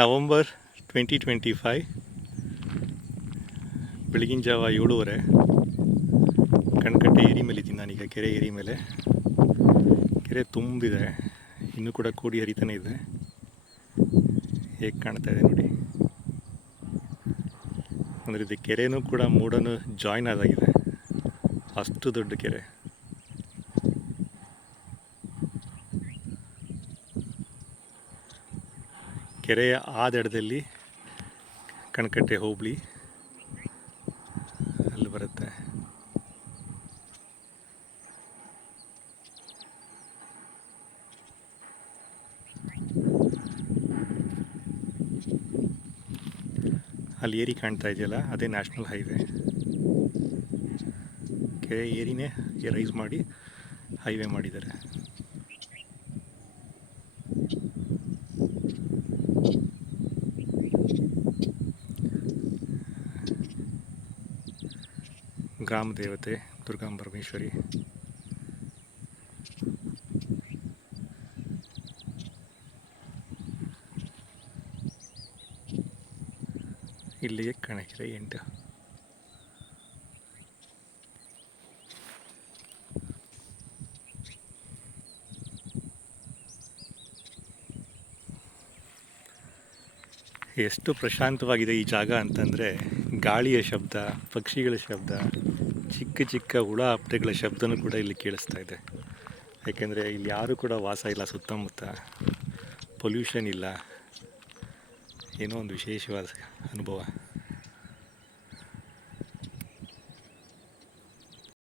November twenty twenty five ಬೆಳಗಿನ ಜಾವ ಏಳುವರೆ, ಕಣ್ಕಟ್ಟೆ ಏರಿ ಮೇಲೆ ಇದ್ದೀನಿ ನಾನೀಗ ಕೆರೆ ಏರಿ ಮೇಲೆ. ಕೆರೆ ತುಂಬಿದೆ, ಇನ್ನೂ ಕೂಡ ಕೂಡಿ ಹರಿತಾನೆ ಇದೆ. ಹೇಗೆ ಕಾಣ್ತಾ ಇದೆ ನೋಡಿ. ಅಂದರೆ ಇದು ಕೆರೆನೂ ಕೂಡ ಮೂಡನು ಜಾಯ್ನ್ ಆದಾಗಿದೆ. ಅಷ್ಟು ದೊಡ್ಡ ಕೆರೆ. ಕೆರೆಯ ಆ ದಡದಲ್ಲಿ ಕಣಕಟ್ಟೆ ಹೋಬಳಿ. ಅಲ್ಲಿ ಬರುತ್ತೆ. ಅಲ್ಲಿ ಏರಿ ಕಾಣ್ತಾ ಇದೆಯಲ್ಲ, ಅದೇ ನ್ಯಾಷನಲ್ ಹೈವೇ. ಕೆರೆ ಏರಿನೇ ರೈಸ್ ಮಾಡಿ ಹೈವೇ ಮಾಡಿದ್ದಾರೆ. ಗ್ರಾಮ ದೇವತೆ ದುರ್ಗಾಂ ಪರಮೇಶ್ವರಿ ಇಲ್ಲಿಗೆ ಕಣಕಿರೆ ಎಂಟು ಎಷ್ಟು ಪ್ರಶಾಂತವಾಗಿದೆ ಈ ಜಾಗ ಅಂತಂದರೆ ಗಾಳಿಯ ಶಬ್ದ, ಪಕ್ಷಿಗಳ ಶಬ್ದ, ಚಿಕ್ಕ ಚಿಕ್ಕ ಹುಳ ಹಪ್ಟೆಗಳ ಶಬ್ದನೂ ಕೂಡ ಇಲ್ಲಿ ಕೇಳಿಸ್ತಾ ಇದೆ. ಯಾಕೆಂದರೆ ಇಲ್ಲಿ ಯಾರೂ ಕೂಡ ವಾಸ ಇಲ್ಲ, ಸುತ್ತಮುತ್ತ ಪೊಲ್ಯೂಷನ್ ಇಲ್ಲ. ಏನೋ ಒಂದು ವಿಶೇಷವಾದ ಅನುಭವ.